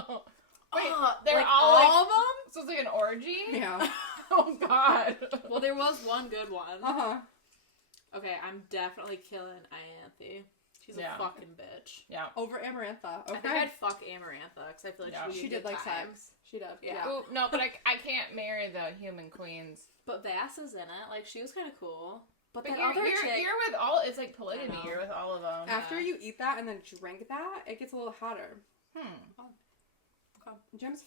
Oh, they're like all of them? So it's like an orgy? Yeah. Oh god. Well, there was one good one. Uh-huh. Okay, I'm definitely killing Ianthe. She's a fucking bitch. Yeah. Over Amarantha. Okay. I think I'd fuck Amarantha because I feel like she did like sex. She did. Yeah. Ooh, no, but I can't marry the Human Queens. But Vass is in it. Like, she was kind of cool. But that you're, other chick... you're with all, it's like polygamy. I know. You're with all of them. After you eat that and then drink that, it gets a little hotter. Okay. Gin's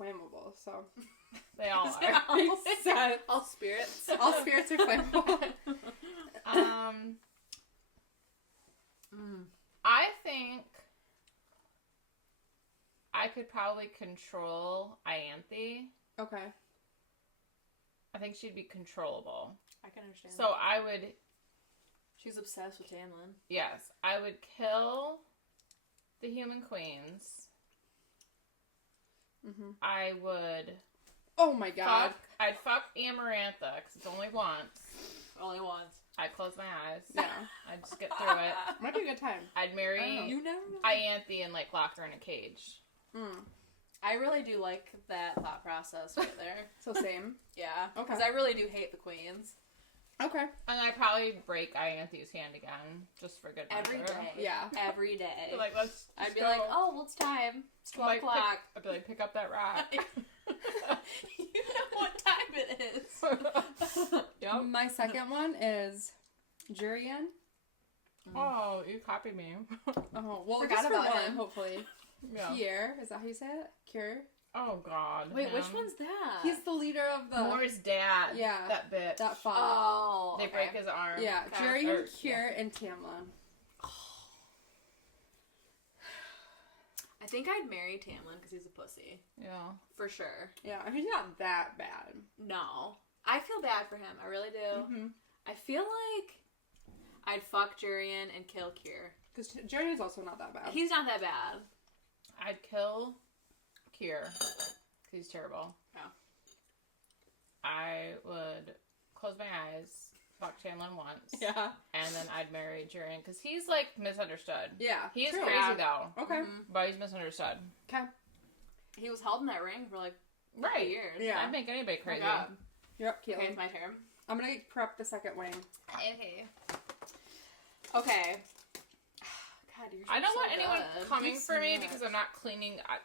flammable, so. They all are. Makes sense. All spirits. All spirits are flammable. I think I could probably control Ianthe. Okay. I think she'd be controllable. I can understand. So I would... She's obsessed with Tamlin. Yes. I would kill the Human Queens. Mm-hmm. I would... Oh my god. I'd fuck Amarantha, because it's only once. Only once. I'd close my eyes. Yeah. I'd just get through it. Might be a good time. I'd marry You never know. Ianthe and, like, lock her in a cage. I really do like that thought process right there. So same. Yeah. Okay. Because I really do hate the queens. Okay. And I'd probably break Ianthe's hand again, just for good Every measure. day. Yeah. Every day. Like, let's I'd just be go. like, oh, well, it's time. It's 12 o'clock. I'd be like, pick up that rock. You know what time it is. Yep. My second one is Jurian. Oh, you copied me. Oh, well, Forgot just for about one, him. hopefully. Yeah. Pierre, is that how you say it? Cure? Oh, God. Wait, him. which one's that? He's the leader of the... Moore's dad. Yeah. That bitch. That fought. Oh. They break his arm. Yeah, Okay. Jurian, Or- Cure, and Tamlin. I think I'd marry Tamlin because he's a pussy. Yeah. For sure. Yeah, he's not that bad. No. I feel bad for him. I really do. Mm-hmm. I feel like I'd fuck Jurian and kill Kier. Because Jurian's also not that bad. He's not that bad. I'd kill Kier. He's terrible. Yeah. I would close my eyes, fuck Tamlin once. Yeah. And then I'd marry Jiren, because he's, like, misunderstood. Yeah. He is true. crazy, though. Okay. But he's misunderstood. Okay. He was holding that ring for, like, Right. years. Yeah. I'd make anybody crazy. Oh, You're up, Kaitlyn. okay, it's my turn. I'm gonna prep the second wing. Okay. God, you're I don't so want anyone good. coming It's for me nuts. because I'm not cleaning. I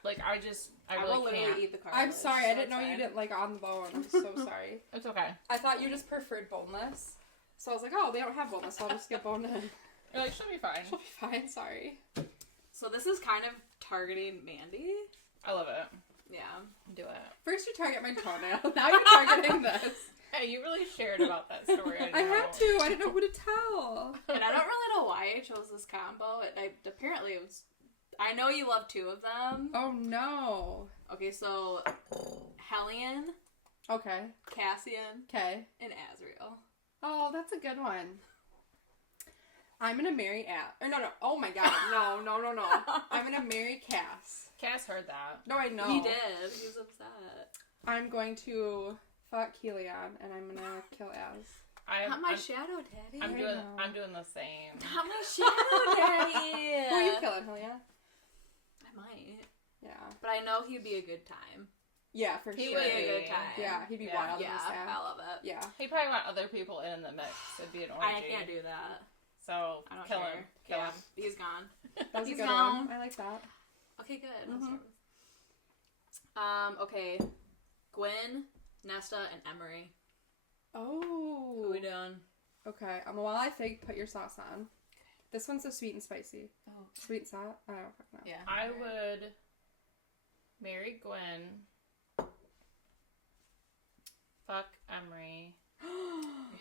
I really will literally can't. eat the cartilage. I'm sorry, I didn't know That's you fine. didn't like on the bone. I'm so sorry. It's okay. I thought you just preferred boneless. So I was like, oh, they don't have boneless, so I'll just get bone in. You're like, she'll be fine. She'll be fine, sorry. So this is kind of targeting Mandy. I love it. Yeah. Do it. First you target my toenail, now you're targeting this. Hey, you really shared about that story. I had to, I didn't know who to tell. And I don't really know why I chose this combo. Apparently it was... I know you love two of them. Oh no. Okay, so... Hellion, Okay. Cassian, Okay. and Azriel. Oh, that's a good one. I'm gonna marry no, oh my god, no. I'm gonna marry Cass. Cass heard that. No, I know. He did. He was upset. I'm going to fuck Helion, and I'm gonna kill Az. Not my shadow daddy. I'm know. doing the same. Not my shadow daddy. Who are you killing, Helion? I might. Yeah. But I know he'd be a good time. Yeah, for He sure. would Be a good time. Yeah, he'd be Yeah. wild in Yeah, the sand. I love it. Yeah. He probably want other people in the mix. It'd be an orgy. I can't do that. So I don't kill care. him. Kill Yeah, him. he's gone. That was He's a good gone. one. I like that. Okay, good. Mhm. Okay. Gwen, Nesta, and Emery. Oh. Who we doing? Okay. While I think, put your sauce on. This one's the sweet and spicy. Oh. Sweet and sour? I don't know. Yeah. I would marry Gwen. Fuck Emery.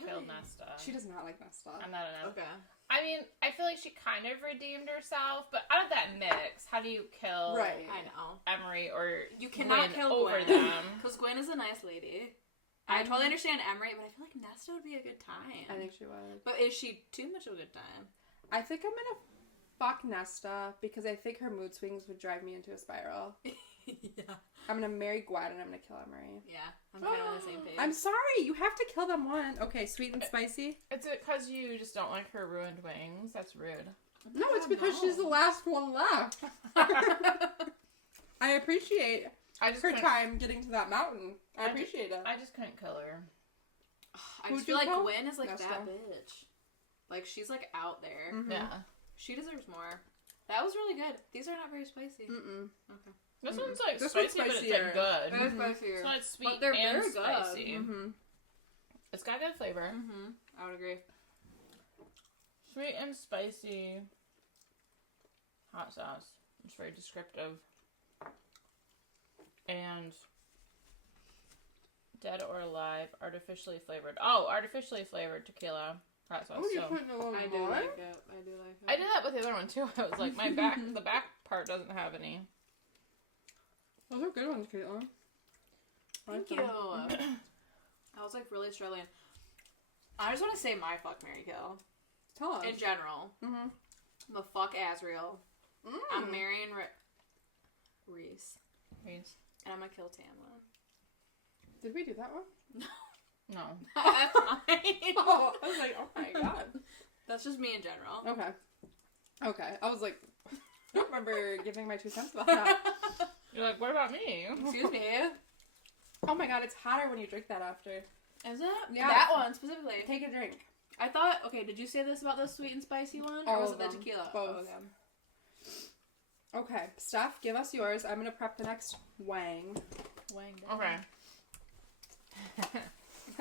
Killed Nesta. She does not like Nesta. I'm not enough. Okay. I mean, I feel like she kind of redeemed herself, but out of that mix, how do you kill Right. I know. Emery or You cannot Gwen kill over Gwen. them? Because Gwen is a nice lady. I totally understand Emery, but I feel like Nesta would be a good time. I think she would. But is she too much of a good time? I think I'm gonna fuck Nesta because I think her mood swings would drive me into a spiral. Yeah. I'm gonna marry Gwen and I'm gonna kill Emery. Yeah. I'm kind of on the same page. I'm sorry, you have to kill them one. Okay, sweet and spicy. It's because you just don't like her ruined wings. That's rude. No, it's because she's the last one left. I appreciate I just her couldn't- time getting to that mountain. I appreciate it. I just couldn't kill her. I Who'd just you feel like kill? Gwen is like Nesta. that bitch. Like she's like out there. Mhm. Yeah. She deserves more. That was really good. These are not very spicy. Mm-mm. Okay. This one's like This one's spicy, but it's spicier. like good. Very Mhm. spicier. It's not sweet But they're and very good. spicy. Mm-hmm. It's got good flavor. Mm-hmm. I would agree. Sweet and spicy hot sauce. It's very descriptive. And dead or alive, artificially flavored. Oh, artificially flavored tequila hot sauce. Oh, you're So putting a little I do more? like it. I do like it. I did that with the other one too. I was like, the back part doesn't have any. Those are good ones, Kaitlyn. I like Thank you. them. I was like really struggling. I just want to say my fuck, marry, kill. Tell us. In general, Mm-hmm. the fuck Azriel. I'm marrying Reese, Please. and I'm gonna kill Tamlin. Did we do that one? No. That's fine. Oh, I was like, oh my god. That's just me in general. Okay. Okay. I was like, I don't remember giving my 2 cents about that. You're like, what about me? Excuse me. Oh my god, it's hotter when you drink that after. Is it? Yeah. That one specifically. Take a drink. I thought. Okay, did you say this about the sweet and spicy one, or All was of it the them. tequila? Both. Oh, okay. Okay, Steph, give us yours. I'm gonna prep the next wang. Wang. Okay.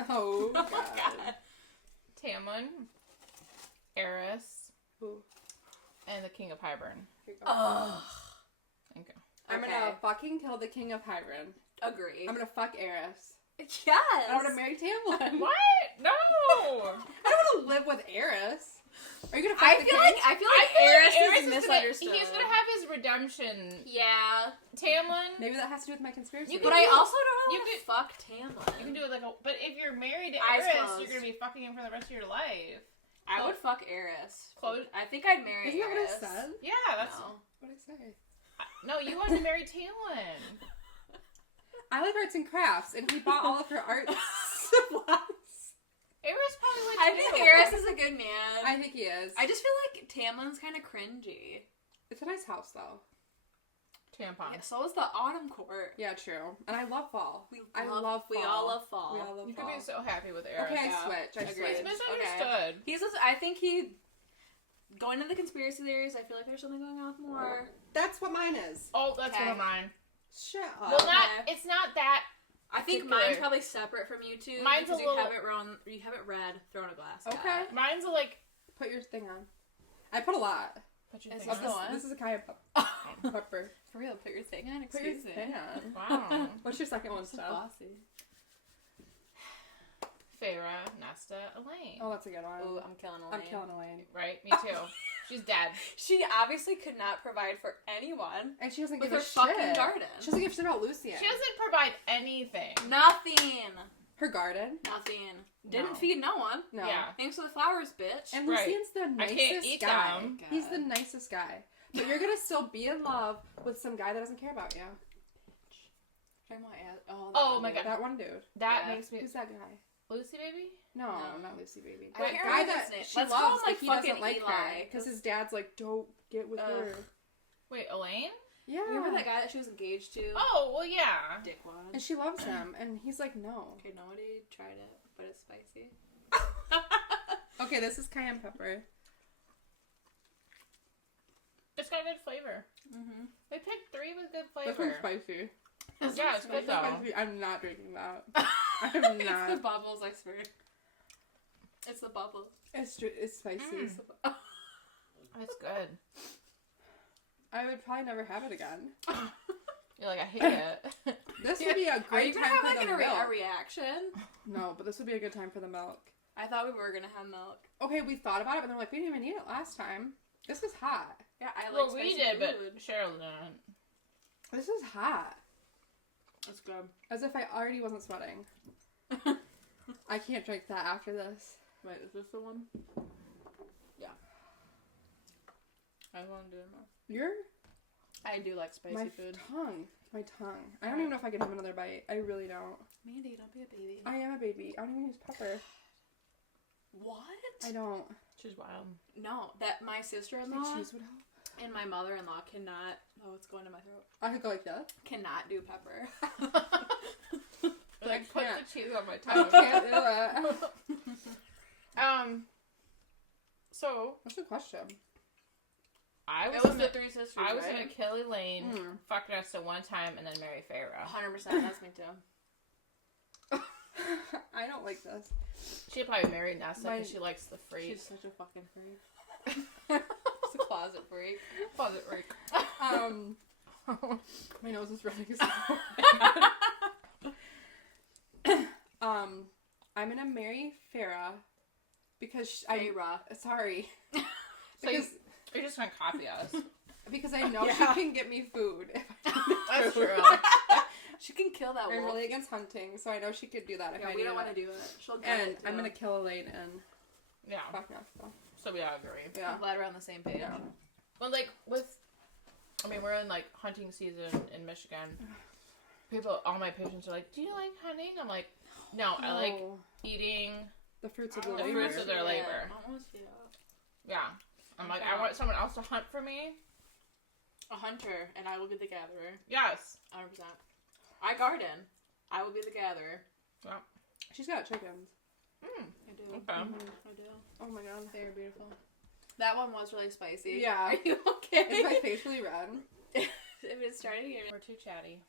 Oh god. Tamlin, Eris, Ooh. and the King of Hybern. Here you go. Ugh. Thank you. I'm gonna fucking kill the King of Hybern. Agree. I'm gonna fuck Eris. Yes. I'm gonna marry Tamlin. What? No! I don't wanna live with Eris. Are you gonna fuck I the feel king? like Eris is misunderstood. He's gonna have his redemption. Yeah. Tamlin. Maybe that has to do with my conspiracy. You But can I do- also don't you want to could- fuck Tamlin. You can do it like a. But if you're married to Eyes Eris, closed. you're gonna be fucking him for the rest of your life. I would fuck Eris. Close. I think I'd marry Isn't that Eris. what I said? Yeah, that's. No. What did I say? No, you wanted to marry Tamlin. I like arts and crafts, and he bought all of her art supplies. Eris probably would I too. think Eris is a good man. I think he is. I just feel like Tamlin's kind of cringy. It's a nice house, though. Tampon. Yeah, so is the autumn court. Yeah, true. And I love fall. We all love fall. We all love fall. We all love You fall. could be so happy with Eris. Okay, Yeah. I Agreed. switch. He's misunderstood. I think he, going into the conspiracy theories, I feel like there's something going on with more. That's what mine is. Oh, that's Okay. one of mine. Shut up. Well, it's not that. I think particular. mine's probably separate from you two. Mine's because a little- you have it read, thrown a glass. Okay. guy. Mine's a like. Put your thing on. I put a lot. Put your Is thing this on. the one? This is a Kaya pepper. For real, put your thing on. Put your Excuse me. thing on. Wow. What's your second one, So Steph? bossy. Farrah, Nesta, Elaine. Oh, that's a good one. Ooh, I'm killing Elaine. I'm killing Elaine. Right? Me too. She's dead. She obviously could not provide for anyone And she doesn't with give her a fucking shit. garden. She doesn't give a shit about Lucian. She doesn't provide anything. Nothing. Her garden? Nothing. Didn't No. feed no one. No. Yeah. Thanks for the flowers, bitch. And Right. Lucian's the I can't nicest eat guy. them. He's God. the nicest guy. But you're gonna still be in love with some guy that doesn't care about you. Oh my God. That one dude. That Yeah. makes me. Who's that guy? Lucy, baby? No, No. not Lucy Baby. I That can't guy remember that his name. she Let's loves, call him, but like, he doesn't fucking like Eli, her because his dad's like, don't get with her. Wait, Elaine? Yeah. Remember that guy that she was engaged to? Oh, well, yeah. Dickwad. And she loves him, and he's like, no. Okay, nobody tried it, but it's spicy. Okay, this is cayenne pepper. It's got good flavor. Mm-hmm. They picked 3 with good This one's flavor. spicy. Yeah, it's good This one's though. spicy. I'm not drinking that. It's I'm the not. bubbles, I swear. It's the bubbles. It's spicy. Mm. It's good. I would probably never have it again. You're like, I hate it. This would be a Are great you gonna time have for like the a milk. reaction? No, but this would be a good time for the milk. I thought we were gonna have milk. Okay, we thought about it, but then we're like, we didn't even eat it last time. This is hot. Yeah, I like Well, spicy we did, but food. Cheryl didn't. This is hot. It's good. As if I already wasn't sweating. I can't drink that after this. Wait, is this the one? Yeah. I want to do it more. You're I do like spicy my food. tongue. My tongue. I don't even know if I can have another bite. I really don't. Mandy, don't be a baby. I am a baby. I don't even use pepper. What? I don't. She's wild. No, that my sister-in-law Cheese would help. and my mother-in-law cannot. Oh, it's going to my throat. I could go like that. Cannot do pepper. Like, put the cheese on my I tongue. can't do that. So, What's the question? I was, It was gonna, the three sisters, I was right? gonna kill Elaine, Mm. fuck Nesta one time, and then marry Farrah. 100%. That's me too. I don't like this. She'd probably marry Nesta My- because she likes the freak. She's such a fucking freak. She's a closet freak. Closet freak. My nose is running so I'm gonna marry Farrah because sorry. So you, Because you're just gonna copy us. because I know Yeah. she can get me food. If I That's food. true. She can kill that I'm wolf. really against hunting, so I know she could do that if Yeah, I we need don't want it. to do it. She'll get And it, I'm too. gonna kill Elaine and Yeah. fuck Nesta. So we all agree. Yeah. I'm glad we're on the same page. Yeah. Well, like we're in like hunting season in Michigan. All my patients are like, "Do you like hunting?" I'm like, "No, I like Oh, eating." the fruits of I the wanna The labor. fruits of their see it. labor. I want to see it. Yeah. I'm like, I want someone else to hunt for me. A hunter, and I will be the gatherer. Yes. 100%. I garden. I will be the gatherer. She's got chickens. I do. Okay. I do. Oh my god. They're beautiful. That one was really spicy. Yeah. Are you okay? Is my face really red? If it's starting to get We're too chatty.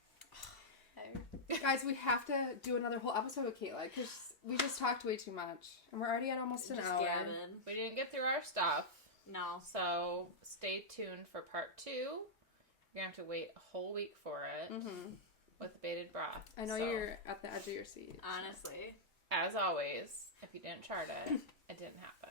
Guys, we have to do another whole episode with Kayla because we just talked way too much. And we're already at almost an hour. gabbing. We didn't get through our stuff, No. so stay tuned for part 2. You're gonna have to wait a whole week for it Mm-hmm. with bated breath. I know So, you're at the edge of your seat. Honestly. as always. If you didn't chart it, it didn't happen.